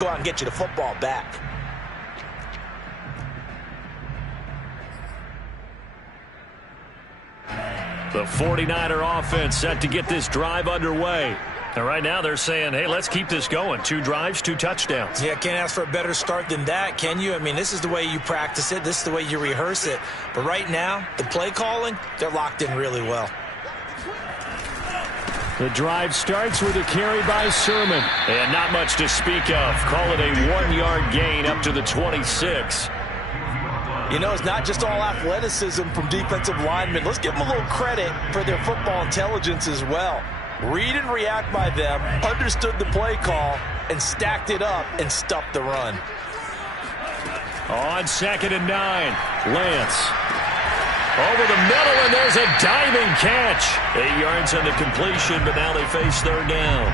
Go out and get you the football back. The 49er offense set to get this drive underway. And right now they're saying, hey, let's keep this going. 2 drives, 2 touchdowns. Yeah, can't ask for a better start than that, can you? I mean, this is the way you practice it. This is the way you rehearse it. But right now, the play calling, they're locked in really well. The drive starts with a carry by Sermon. And not much to speak of. Call it a 1-yard gain up to the 26. You know, it's not just all athleticism from defensive linemen. Let's give them a little credit for their football intelligence as well. Read and react by them, understood the play call, and stacked it up and stuffed the run. On 2nd and 9, Lance. Over the middle, and there's a diving catch. 8 yards on the completion, but now they face 3rd down.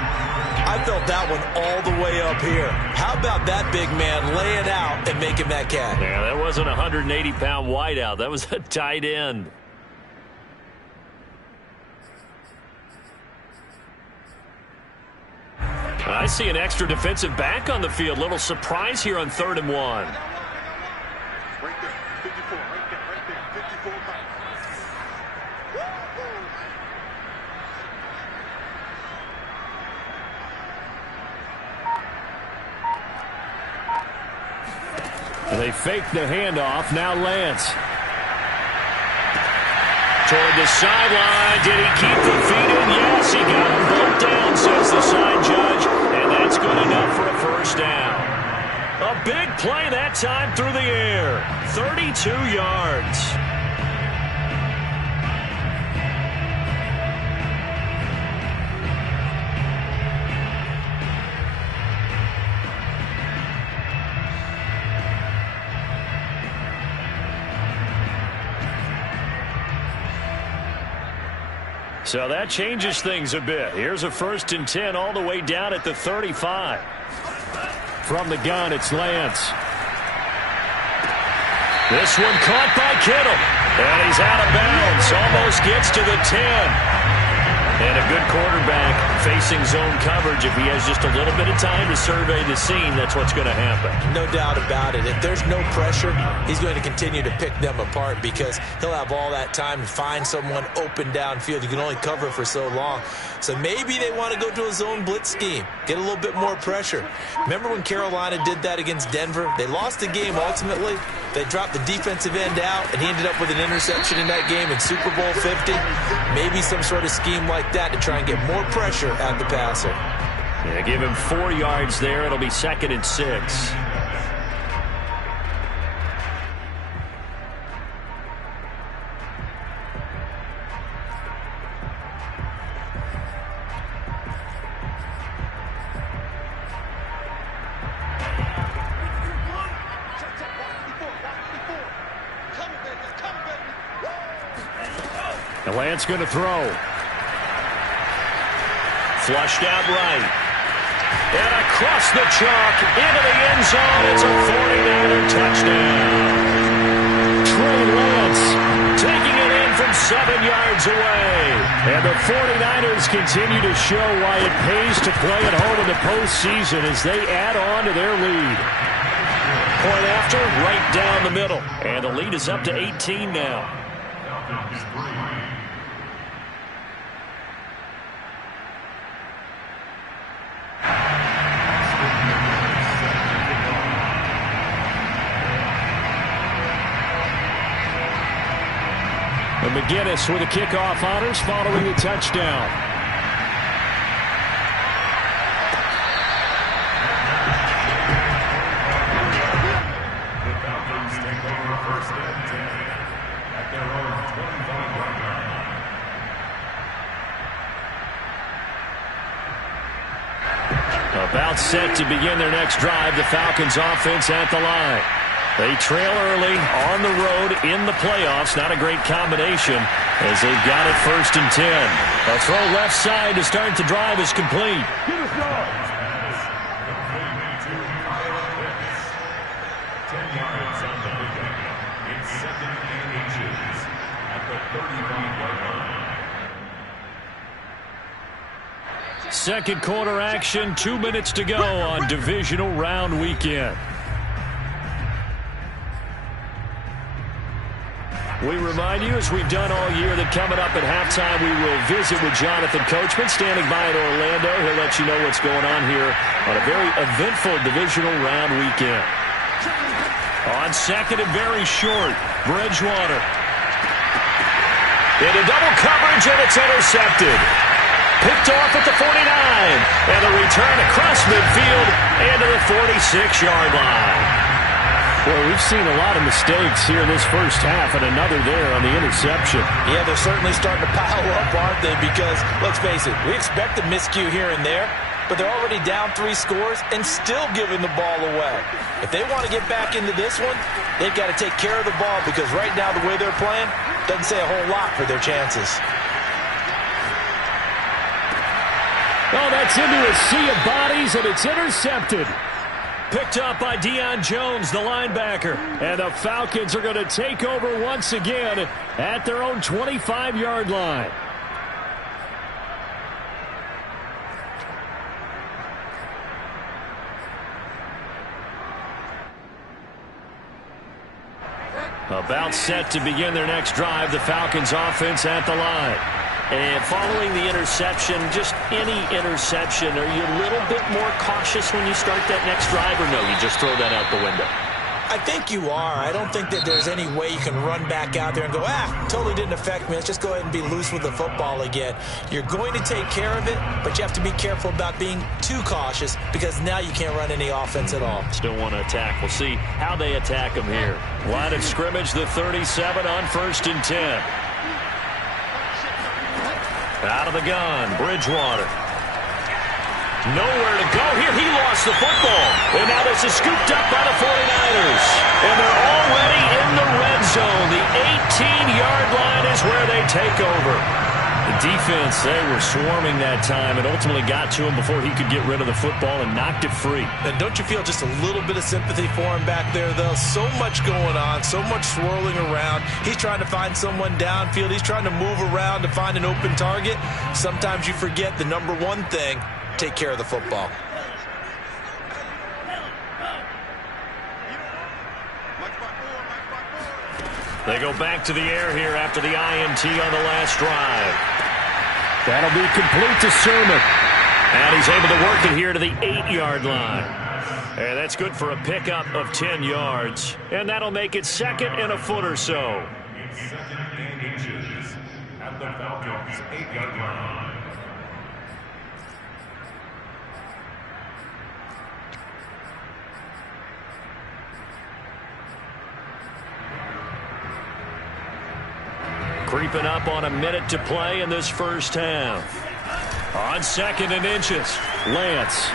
I felt that one all the way up here. How about that big man laying out and making that catch? Yeah, that wasn't a 180-pound wideout. That was a tight end. I see an extra defensive back on the field. Little surprise here on 3rd and 1. Right there, 54, right there, 54 back. They fake the handoff. Now Lance. Toward the sideline. Did he keep the feet in? Yes, he got them both down, says the side judge. And that's good enough for a 1st down. A big play that time through the air. 32 yards. So that changes things a bit. Here's a 1st and 10 all the way down at the 35. From the gun, it's Lance. This one caught by Kittle. And he's out of bounds. Almost gets to the 10. And a good quarterback facing zone coverage. If he has just a little bit of time to survey the scene, that's what's going to happen. No doubt about it. If there's no pressure, he's going to continue to pick them apart because he'll have all that time to find someone open downfield. You can only cover for so long. So maybe they want to go to a zone blitz scheme, get a little bit more pressure. Remember when Carolina did that against Denver? They lost the game ultimately. They dropped the defensive end out, and he ended up with an interception in that game in Super Bowl 50. Maybe some sort of scheme like that to try and get more pressure at the passer. Yeah, give him 4 yards there. It'll be 2nd and 6. And Lance going to throw. Flushed out right. And across the chalk into the end zone. It's a 49er touchdown. Trey Lance taking it in from 7 yards away. And the 49ers continue to show why it pays to play at home in the postseason as they add on to their lead. Point after, right down the middle. And the lead is up to 18 now. And McGinnis with the kickoff honors following the touchdown. About set to begin their next drive, the Falcons offense at the line. They trail early on the road in the playoffs. Not a great combination as they've got it 1st and 10. A throw left side to start the drive is complete. second quarter action. 2 minutes to go on divisional round weekend. We remind you, as we've done all year, that coming up at halftime, we will visit with Jonathan Coachman, standing by in Orlando. He'll let you know what's going on here on a very eventful divisional round weekend. On second and very short, Bridgewater. Into double coverage, and it's intercepted. Picked off at the 49. And the return across midfield into the 46-yard line. Well, we've seen a lot of mistakes here in this first half, and another there on the interception. Yeah, they're certainly starting to pile up, aren't they? Because, let's face it, we expect a miscue here and there, but they're already down 3 scores and still giving the ball away. If they want to get back into this one, they've got to take care of the ball, because right now the way they're playing doesn't say a whole lot for their chances. Oh, that's into a sea of bodies, and it's intercepted. Picked up by Deion Jones, the linebacker. And the Falcons are going to take over once again at their own 25-yard line. About set to begin their next drive, the Falcons offense at the line. And following the interception, just any interception, are you a little bit more cautious when you start that next drive, or no, you just throw that out the window? I think you are. I don't think that there's any way you can run back out there and go, totally didn't affect me. Let's just go ahead and be loose with the football again. You're going to take care of it, but you have to be careful about being too cautious, because now you can't run any offense at all. Still want to attack. We'll see how they attack them here. Line of scrimmage, the 37 on 1st and 10. Out of the gun, Bridgewater. Nowhere to go here. He lost the football. And now this is scooped up by the 49ers. And they're already in the red zone. The 18-yard line is where they take over. The defense, they were swarming that time and ultimately got to him before he could get rid of the football and knocked it free. And don't you feel just a little bit of sympathy for him back there, though? So much going on, so much swirling around. He's trying to find someone downfield. He's trying to move around to find an open target. Sometimes you forget the number one thing: take care of the football. They go back to the air here after the INT on the last drive. That'll be complete to Sermon. And he's able to work it here to the 8-yard line. And that's good for a pickup of 10 yards. And that'll make it 2nd and a foot or so. 2nd and inches at the Falcons' 8-yard line. Creeping up on a minute to play in this first half. On 2nd and inches, Lance.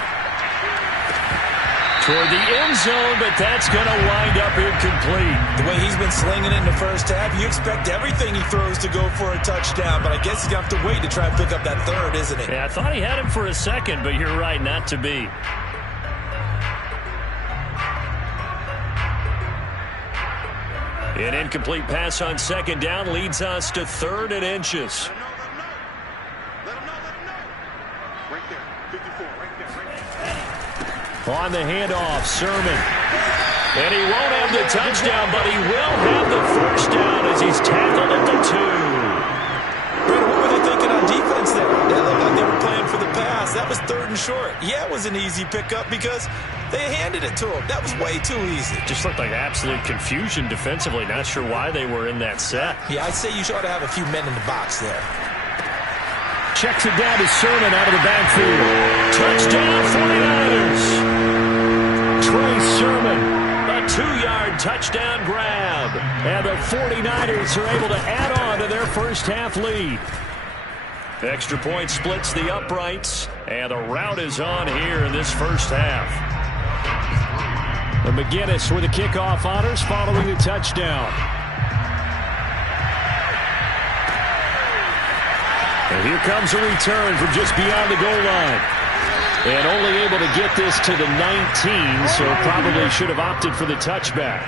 Toward the end zone, but that's going to wind up incomplete. The way he's been slinging it in the first half, you expect everything he throws to go for a touchdown, but I guess he's going to have to wait to try and pick up that third, isn't he? Yeah, I thought he had him for a second, but you're right, not to be. An incomplete pass on 2nd down leads us to 3rd and inches. Let him know. Right there, 54, right there. On the handoff, Sermon. And he won't have the touchdown, but he will have the first down as he's tackled at the 2. Brandon, what were they thinking on defense there? They looked like they were playing for the pass. That was 3rd and short. Yeah, it was an easy pickup because they handed it to him. That was way too easy. Just looked like absolute confusion defensively. Not sure why they were in that set. Yeah, I'd say you ought to have a few men in the box there. Checks it down to Sermon out of the backfield. Touchdown 49ers. Trey Sermon, a 2-yard touchdown grab. And the 49ers are able to add on to their first half lead. Extra point splits the uprights, and the route is on here in this first half. And McGinnis with the kickoff honors following the touchdown. And here comes a return from just beyond the goal line. And only able to get this to the 19, so probably should have opted for the touchback.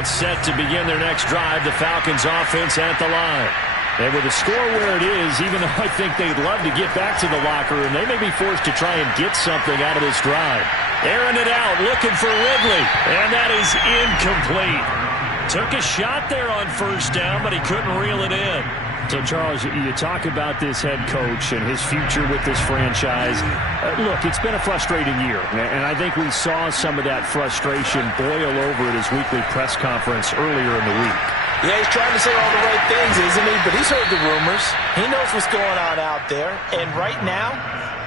About set to begin their next drive, the Falcons offense at the line. And with the score where it is, even though I think they'd love to get back to the locker room, they may be forced to try and get something out of this drive. Airing it out, looking for Ridley, and that is incomplete. Took a shot there on first down, but he couldn't reel it in. So, Charles, you talk about this head coach and his future with this franchise. Look, it's been a frustrating year, and I think we saw some of that frustration boil over at his weekly press conference earlier in the week. Yeah, he's trying to say all the right things, isn't he? But he's heard the rumors. He knows what's going on out there. And right now,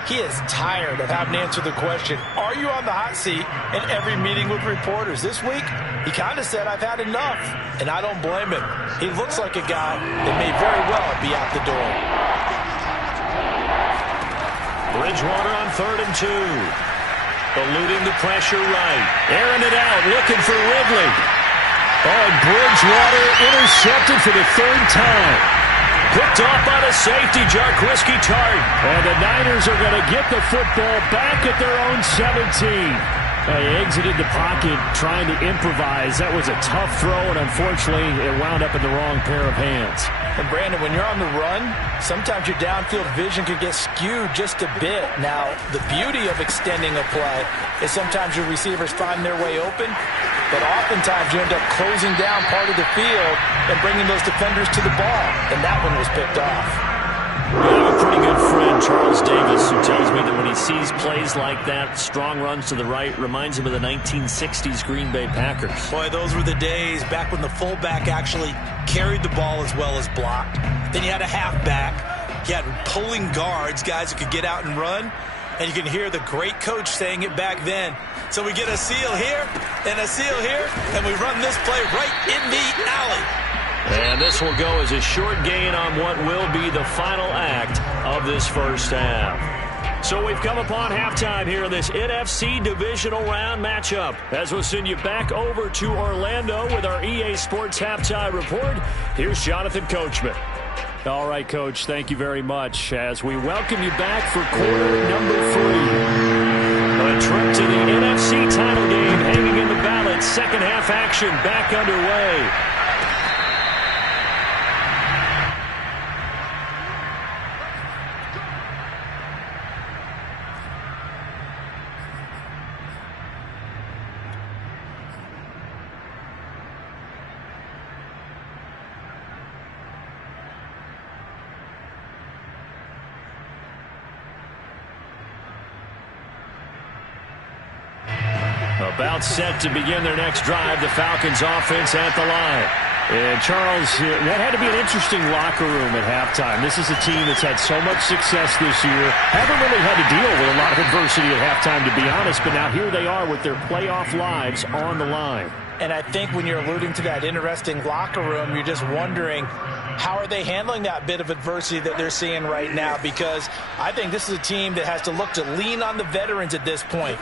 he is tired of having to answer the question, are you on the hot seat in every meeting with reporters? This week, he kind of said, I've had enough. And I don't blame him. He looks like a guy that may very well be out the door. Bridgewater on 3rd and 2. Eluding the pressure right. Airing it out, looking for Ridley. Oh, Bridgewater intercepted for the 3rd time. Picked off by the safety, Jaquiski Tartt. And the Niners are going to get the football back at their own 17. They exited the pocket trying to improvise. That was a tough throw, and unfortunately, it wound up in the wrong pair of hands. And, Brandon, when you're on the run, sometimes your downfield vision can get skewed just a bit. Now, the beauty of extending a play is sometimes your receivers find their way open, but oftentimes you end up closing down part of the field and bringing those defenders to the ball, and that one was picked off. I have a pretty good friend, Charles Davis, who tells me that when he sees plays like that, strong runs to the right, reminds him of the 1960s Green Bay Packers. Boy, those were the days back when the fullback actually carried the ball as well as blocked. Then you had a halfback. You had pulling guards, guys who could get out and run. And you can hear the great coach saying it back then. So we get a seal here and a seal here, and we run this play right in the alley. And this will go as a short gain on what will be the final act of this first half. So we've come upon halftime here in this NFC Divisional Round matchup. As we'll send you back over to Orlando with our EA Sports Halftime Report, here's Jonathan Coachman. All right, Coach, thank you very much as we welcome you back for quarter number 3. A trip to the NFC title game hanging in the balance. Second half action back underway. About set to begin their next drive, the Falcons offense at the line. And, Charles, that had to be an interesting locker room at halftime. This is a team that's had so much success this year. Haven't really had to deal with a lot of adversity at halftime, to be honest, but now here they are with their playoff lives on the line. And I think when you're alluding to that interesting locker room, you're just wondering, how are they handling that bit of adversity that they're seeing right now? Because I think this is a team that has to look to lean on the veterans at this point.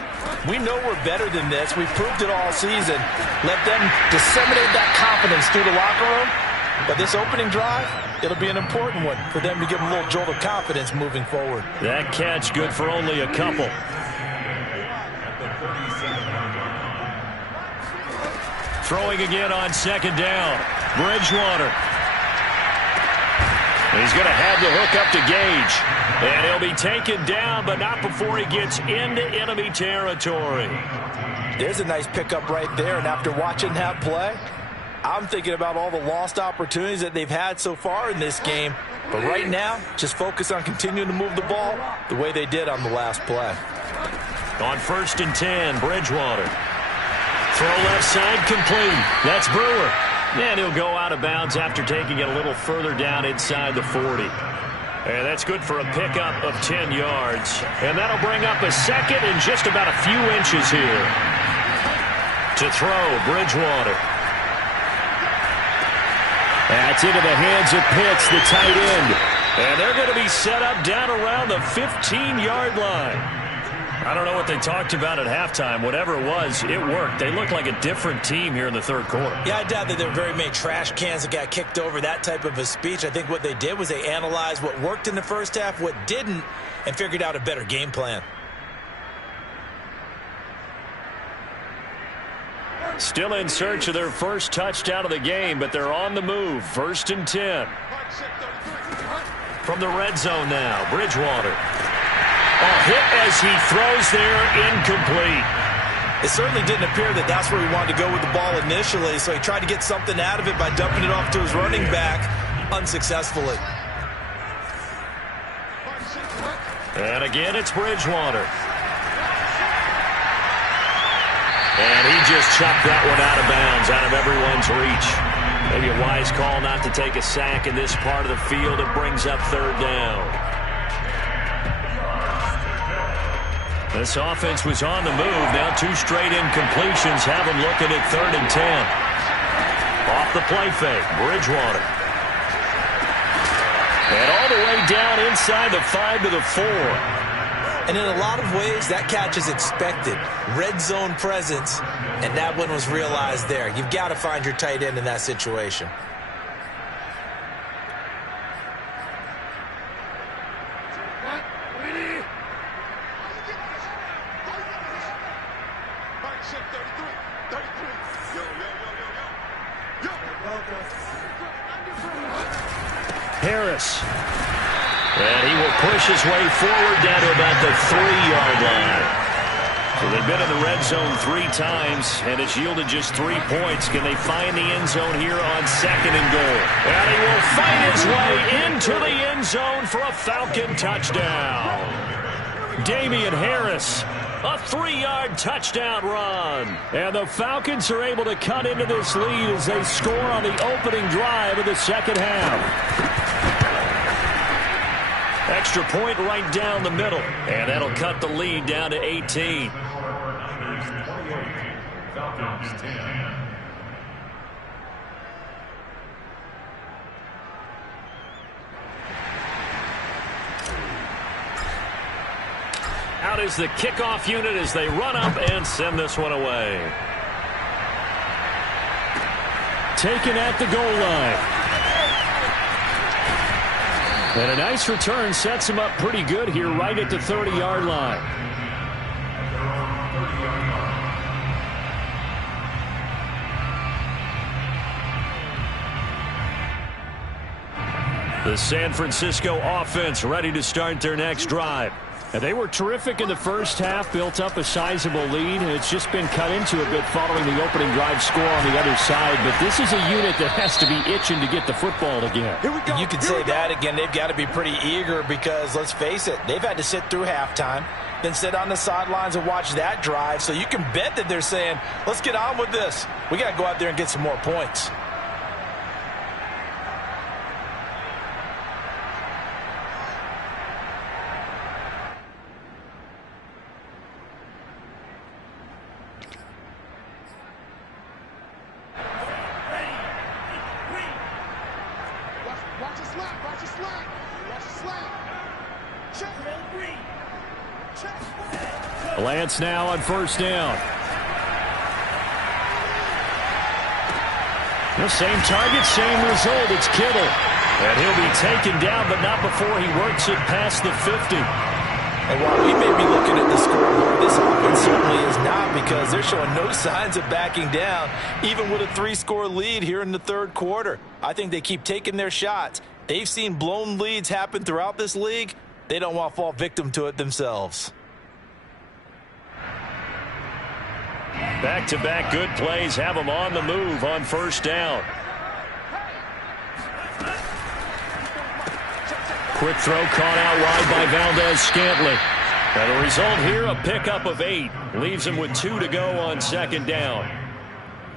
We know we're better than this. We've proved it all season. Let them disseminate that confidence through the locker room. But this opening drive, it'll be an important one for them to give them a little jolt of confidence moving forward. That catch good for only a couple. Throwing again on second down. Bridgewater. He's going to have the hook up to Gage. And he'll be taken down, but not before he gets into enemy territory. There's a nice pickup right there. And after watching that play, I'm thinking about all the lost opportunities that they've had so far in this game. But right now, just focus on continuing to move the ball the way they did on the last play. On 1st and 10, Bridgewater. Throw left side complete. That's Brewer. And he'll go out of bounds after taking it a little further down inside the 40. And that's good for a pickup of 10 yards. And that'll bring up a second and just about a few inches here. To throw, Bridgewater. That's into the hands of Pitts, the tight end. And they're going to be set up down around the 15-yard line. I don't know what they talked about at halftime. Whatever it was, it worked. They looked like a different team here in the third quarter. Yeah, I doubt that there were very many trash cans that got kicked over, that type of a speech. I think what they did was they analyzed what worked in the first half, what didn't, and figured out a better game plan. Still in search of their first touchdown of the game, but they're on the move. 1st and 10. From the red zone now, Bridgewater. A hit as he throws there, incomplete. It certainly didn't appear that that's where he wanted to go with the ball initially, so he tried to get something out of it by dumping it off to his running back unsuccessfully. And again, it's Bridgewater. And he just chucked that one out of bounds, out of everyone's reach. Maybe a wise call not to take a sack in this part of the field. It brings up 3rd down. This offense was on the move. Now 2 straight incompletions have them looking at 3rd and 10. Off the play fake, Bridgewater. And all the way down inside the 5 to the 4. And in a lot of ways, that catch is expected. Red zone presence, and that one was realized there. You've got to find your tight end in that situation. Harris. And he will push his way forward down to about the 3-yard line. So they've been in the red zone 3 times, and it's yielded just 3 points. Can they find the end zone here on 2nd and goal? And he will fight his way into the end zone for a Falcon touchdown. Damian Harris, a 3-yard touchdown run. And the Falcons are able to cut into this lead as they score on the opening drive of the second half. Extra point right down the middle. And that'll cut the lead down to 18. Falcons 10. Out is the kickoff unit as they run up and send this one away. Taken at the goal line. And a nice return sets him up pretty good here right at the 30-yard line. The San Francisco offense ready to start their next drive. And they were terrific in the first half, built up a sizable lead, and it's just been cut into a bit following the opening drive score on the other side. But this is a unit that has to be itching to get the football again. You can say that again. They've got to be pretty eager because, let's face it, they've had to sit through halftime, then sit on the sidelines and watch that drive. So you can bet that they're saying, let's get on with this. We got to go out there and get some more points. Lance now on 1st down. The same target, same result. It's Kittle. And he'll be taken down, but not before he works it past the 50. And while we may be looking at the scoreboard, this offense certainly is not, because they're showing no signs of backing down, even with a 3-score lead here in the 3rd quarter. I think they keep taking their shots. They've seen blown leads happen throughout this league. They don't want to fall victim to it themselves. Back-to-back good plays have them on the move on 1st down. Quick throw caught out wide by Valdez-Scantling. And the result here, a pickup of 8. Leaves him with 2 to go on 2nd down.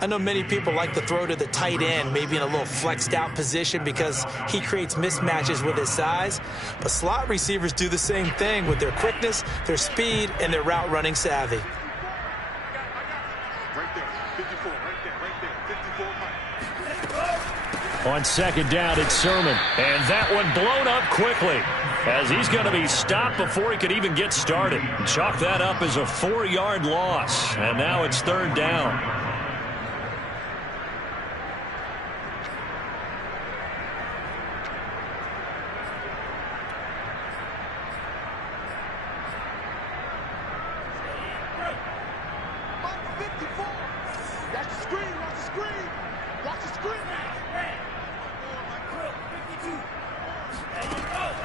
I know many people like to throw to the tight end, maybe in a little flexed out position because he creates mismatches with his size. But slot receivers do the same thing with their quickness, their speed, and their route running savvy. On 2nd down, it's Sermon. And that one blown up quickly as he's going to be stopped before he could even get started. Chalk that up as a 4-yard loss. And now it's 3rd down.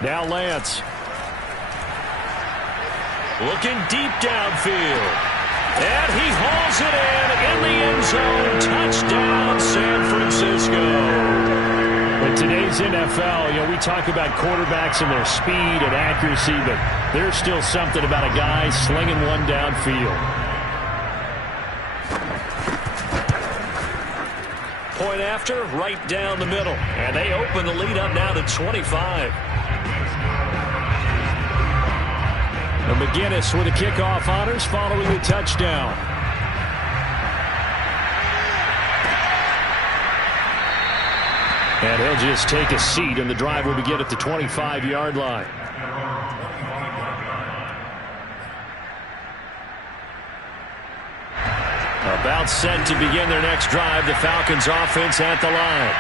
Now Lance. Looking deep downfield. And he hauls it in the end zone. Touchdown, San Francisco. In today's NFL, we talk about quarterbacks and their speed and accuracy, but there's still something about a guy slinging one downfield. Point after, right down the middle. And they open the lead up now to 25. And McGinnis with the kickoff honors following the touchdown. And he'll just take a seat, and the drive will begin at the 25-yard line. About set to begin their next drive, the Falcons offense at the line.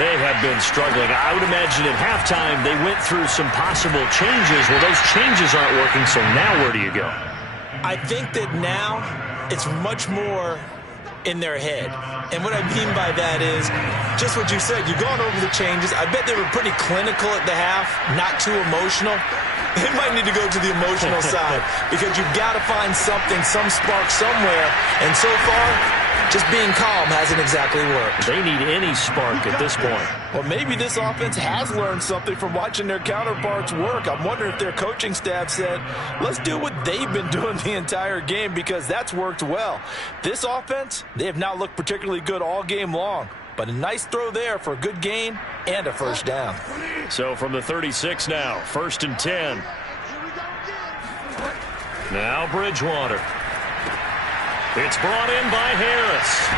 They have been struggling. I would imagine at halftime they went through some possible changes. Well, those changes aren't working, so now where do you go? I think that now it's much more in their head. And what I mean by that is just what you said. You've gone over the changes. I bet they were pretty clinical at the half, not too emotional. They might need to go to the emotional side because you've got to find something, some spark somewhere. And so far, just being calm hasn't exactly worked. They need any spark at this point. Well, maybe this offense has learned something from watching their counterparts work. I'm wondering if their coaching staff said, let's do what they've been doing the entire game because that's worked well. This offense, they have not looked particularly good all game long. But a nice throw there for a good gain and a first down. So from the 36 now, 1st and 10. Now Bridgewater. It's brought in by Harris.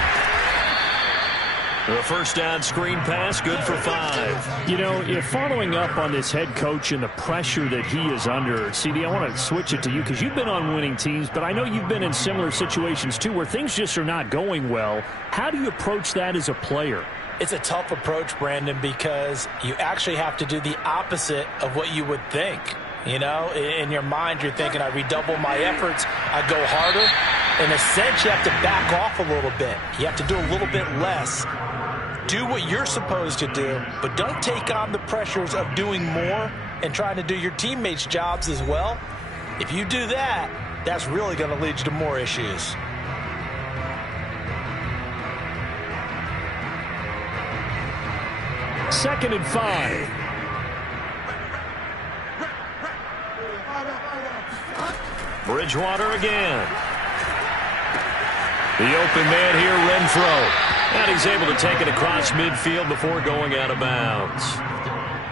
The first down screen pass, good for 5. You're following up on this head coach and the pressure that he is under. CD, I want to switch it to you because you've been on winning teams, but I know you've been in similar situations too where things just are not going well. How do you approach that as a player? It's a tough approach, Brandon, because you actually have to do the opposite of what you would think. In your mind, you're thinking, I redouble my efforts, I go harder. In a sense, you have to back off a little bit. You have to do a little bit less. Do what you're supposed to do, but don't take on the pressures of doing more and trying to do your teammates' jobs as well. If you do that, that's really going to lead you to more issues. Second and 5. Bridgewater again. The open man here, Renfro. And he's able to take it across midfield before going out of bounds.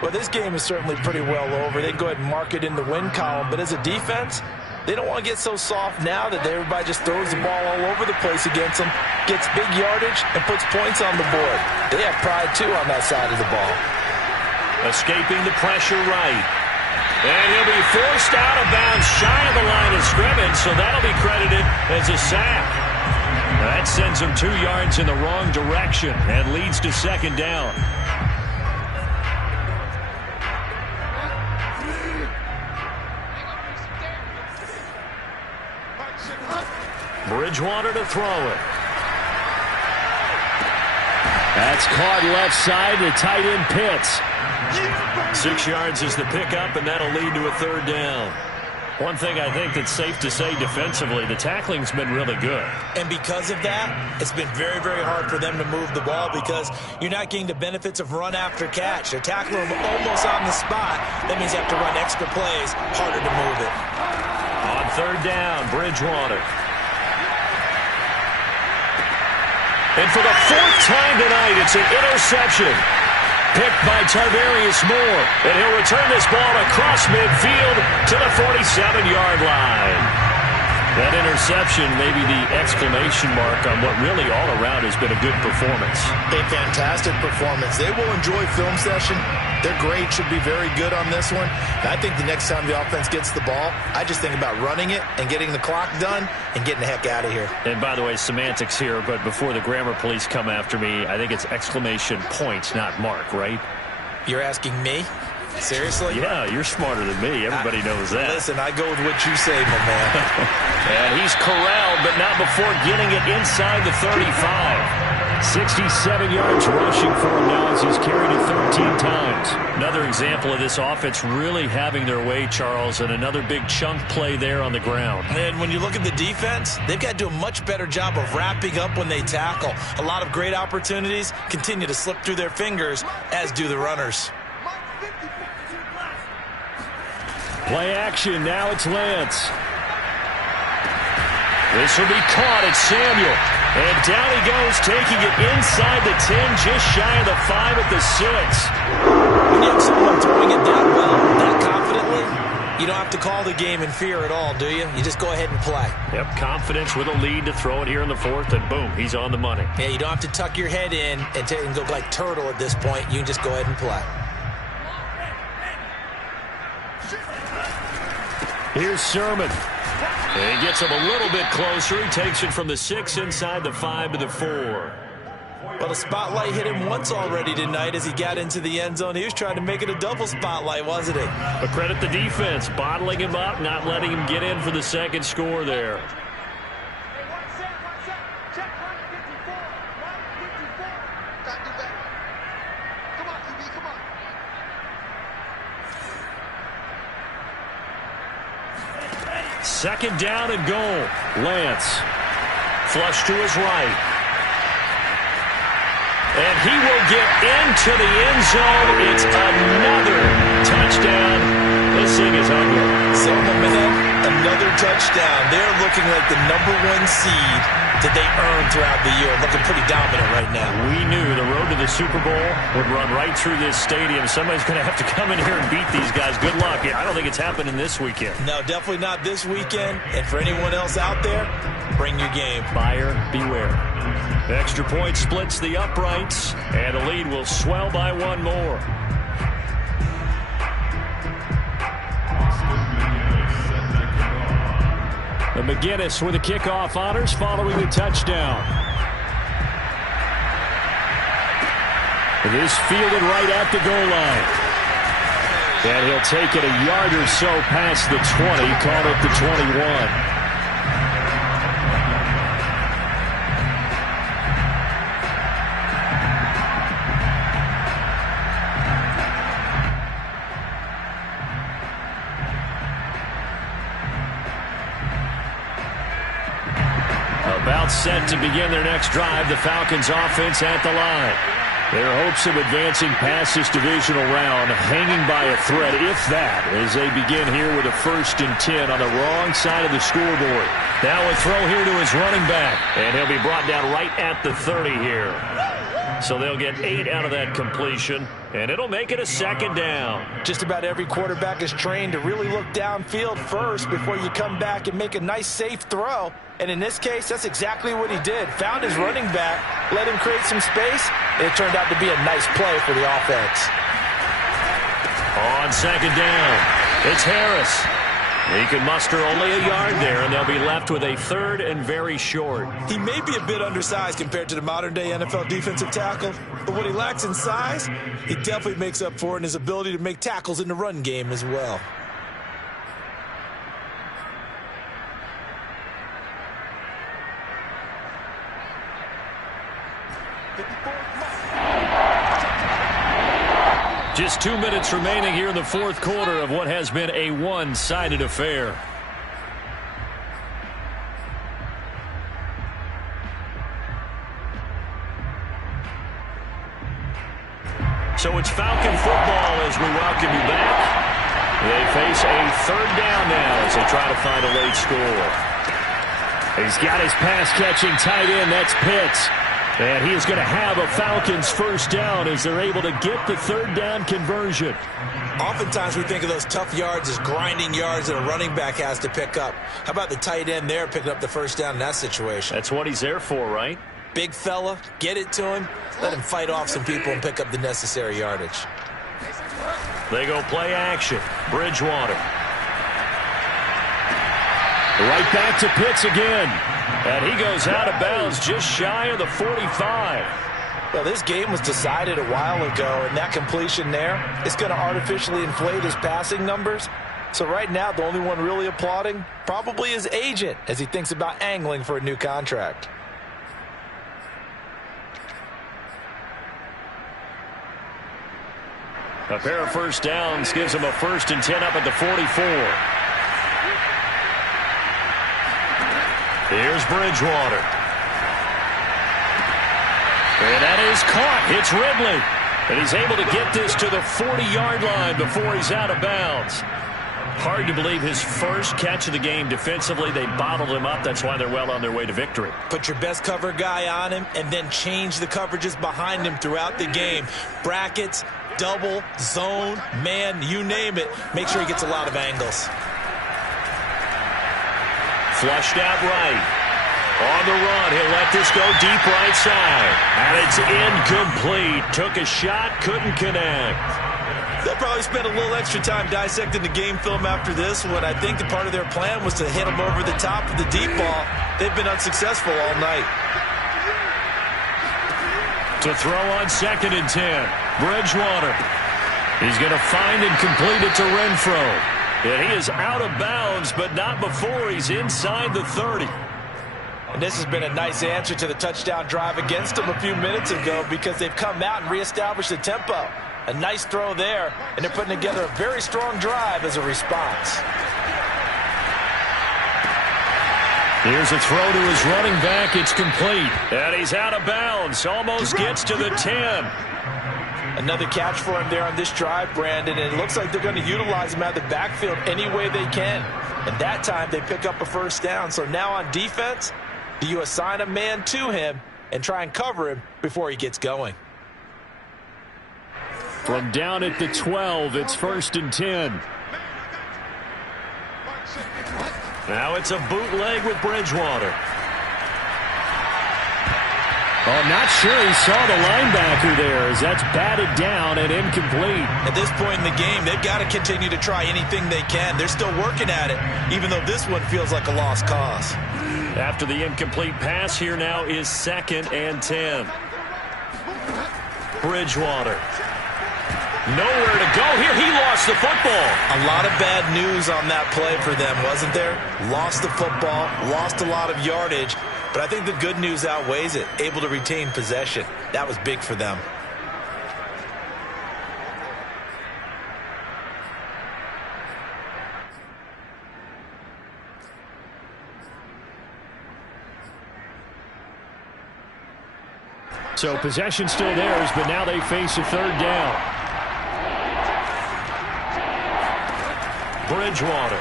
Well, this game is certainly pretty well over. They can go ahead and mark it in the win column. But as a defense, they don't want to get so soft now that everybody just throws the ball all over the place against them, gets big yardage, and puts points on the board. They have pride, too, on that side of the ball. Escaping the pressure right. And he'll be forced out of bounds shy of the line of scrimmage, so that'll be credited as a sack. That sends him 2 yards in the wrong direction and leads to second down. Bridgewater to throw it. That's caught left side to tight end Pitts. 6 yards is the pickup, and that'll lead to a third down. One thing I think that's safe to say defensively, the tackling's been really good. And because of that, it's been very, very hard for them to move the ball because you're not getting the benefits of run after catch. They're tackling them almost on the spot. That means you have to run extra plays, harder to move it. On third down, Bridgewater. And for the 4th time tonight, it's an interception. Picked by Tarvarius Moore. And he'll return this ball across midfield to the 47-yard line. That interception may be the exclamation mark on what really all around has been a good performance. A fantastic performance. They will enjoy film session. Their grade should be very good on this one. And I think the next time the offense gets the ball, I just think about running it and getting the clock done and getting the heck out of here. And by the way, semantics here, but before the grammar police come after me, I think it's exclamation point, not mark, right? You're asking me? Seriously? Yeah, you're smarter than me. Everybody knows that. Listen, I go with what you say, my man. And he's corralled, but not before getting it inside the 35. 67 yards rushing for him now as he's carried it 13 times. Another example of this offense really having their way, Charles, and another big chunk play there on the ground. And when you look at the defense, they've got to do a much better job of wrapping up when they tackle. A lot of great opportunities continue to slip through their fingers, as do the runners. Play action. Now it's Lance. This will be caught. It's Samuel. And down he goes, taking it inside the 10, just shy of the 5 at the 6. When you have someone throwing it that well, that confidently, you don't have to call the game in fear at all, do you? You just go ahead and play. Yep, confidence with a lead to throw it here in the 4th, and boom, he's on the money. Yeah, you don't have to tuck your head in and go like turtle at this point. You can just go ahead and play. Here's Sermon. And he gets him a little bit closer. He takes it from the 6 inside the 5 to the 4. Well, the spotlight hit him once already tonight as he got into the end zone. He was trying to make it a double spotlight, wasn't he? But credit the defense, bottling him up, not letting him get in for the second score there. Second down and goal. Lance. Flush to his right. And he will get into the end zone. It's another touchdown. This thing is ugly. So, man, another touchdown. They're looking like the #1 seed that they earned throughout the year. Looking pretty dominant right now. We knew the road to the Super Bowl would run right through this stadium. Somebody's going to have to come in here and beat these guys. Good luck. I don't think it's happening this weekend. No, definitely not this weekend. And for anyone else out there, bring your game. Buyer beware. Extra point splits the uprights, and the lead will swell by one more. And McGinnis with the kickoff honors following the touchdown. It is fielded right at the goal line. And he'll take it a yard or so past the 20, call it the 21. About set to begin their next drive, the Falcons offense at the line. Their hopes of advancing past this divisional round hanging by a thread, if that, as they begin here with a 1st and 10 on the wrong side of the scoreboard. Now a throw here to his running back, and he'll be brought down right at the 30 here. So they'll get 8 out of that completion, and it'll make it a 2nd down. Just about every quarterback is trained to really look downfield first before you come back and make a nice, safe throw. And in this case, that's exactly what he did. Found his running back, let him create some space, and it turned out to be a nice play for the offense. On 2nd down, it's Harris. He can muster only a yard there, and they'll be left with a 3rd and very short. He may be a bit undersized compared to the modern-day NFL defensive tackle, but what he lacks in size, he definitely makes up for in his ability to make tackles in the run game as well. Just 2 minutes remaining here in the 4th quarter of what has been a one-sided affair. So it's Falcon football as we welcome you back. They face a 3rd down now as they try to find a late score. He's got his pass-catching tight end. That's Pitts. And he is going to have a Falcons 1st down as they're able to get the 3rd down conversion. Oftentimes we think of those tough yards as grinding yards that a running back has to pick up. How about the tight end there picking up the 1st down in that situation? That's what he's there for, right? Big fella, get it to him, let him fight off some people and pick up the necessary yardage. They go play action. Bridgewater. Right back to Pitts again. And he goes out of bounds just shy of the 45. Well, this game was decided a while ago, and that completion there is going to artificially inflate his passing numbers. So right now, the only one really applauding probably his agent as he thinks about angling for a new contract. A pair of first downs gives them a 1st and 10 up at the 44. Here's Bridgewater. And that is caught. It's Ridley. And he's able to get this to the 40-yard line before he's out of bounds. Hard to believe his first catch of the game defensively. They bottled him up. That's why they're well on their way to victory. Put your best cover guy on him and then change the coverages behind him throughout the game. Brackets, double, zone, man, you name it. Make sure he gets a lot of angles. Flushed out right. On the run, he'll let this go deep right side. And it's incomplete. Took a shot, couldn't connect. They'll probably spend a little extra time dissecting the game film after this one. I think the part of their plan was to hit him over the top of the deep ball. They've been unsuccessful all night. To throw on 2nd and 10. Bridgewater. He's going to find and complete it to Renfro. And he is out of bounds, but not before he's inside the 30. And this has been a nice answer to the touchdown drive against them a few minutes ago because they've come out and reestablished the tempo. A nice throw there, and they're putting together a very strong drive as a response. Here's a throw to his running back. It's complete. And he's out of bounds. Almost gets to the 10. Another catch for him there on this drive, Brandon, and it looks like they're going to utilize him out of the backfield any way they can. And that time they pick up a first down. So now on defense, do you assign a man to him and try and cover him before he gets going? From down at the 12, it's 1st and 10. Now it's a bootleg with Bridgewater. Oh, I'm not sure he saw the linebacker there as that's batted down and incomplete. At this point in the game, they've got to continue to try anything they can. They're still working at it, even though this one feels like a lost cause. After the incomplete pass, here now is 2nd and 10. Bridgewater. Nowhere to go here. He lost the football. A lot of bad news on that play for them, wasn't there? Lost the football, lost a lot of yardage, but I think the good news outweighs it. Able to retain possession. That was big for them. So possession still theirs, but now they face a 3rd down. Bridgewater.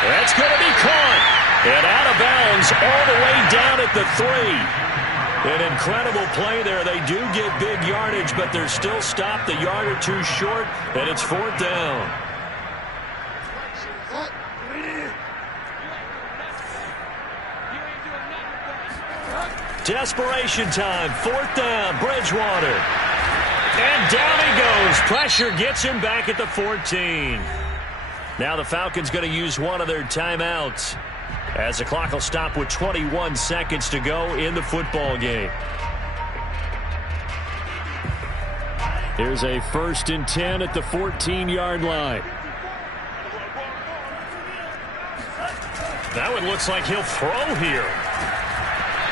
That's going to be caught. And out of bounds all the way down at the 3. An incredible play there. They do get big yardage, but they're still stopped a yard or two short, and it's 4th down. Desperation time. 4th down. Bridgewater. And down he goes. Pressure gets him back at the 14. Now the Falcons going to use one of their timeouts as the clock will stop with 21 seconds to go in the football game. Here's a 1st and 10 at the 14-yard line. That one looks like he'll throw here.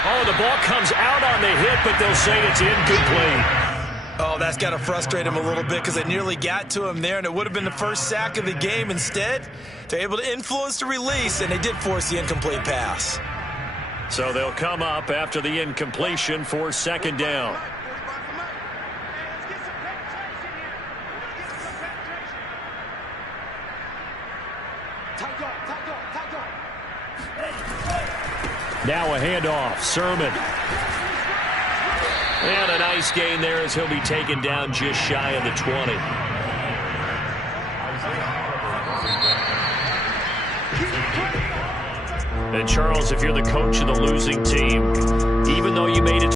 Oh, the ball comes out on the hit, but they'll say it's incomplete. Oh, that's got to frustrate him a little bit because they nearly got to him there, and it would have been the first sack of the game. Instead, they're able to influence the release, and they did force the incomplete pass. So they'll come up after the incompletion for 2nd down. Now a handoff. Sermon. And a nice gain there as he'll be taken down just shy of the 20. And Charles, if you're the coach of the losing team, even though you made it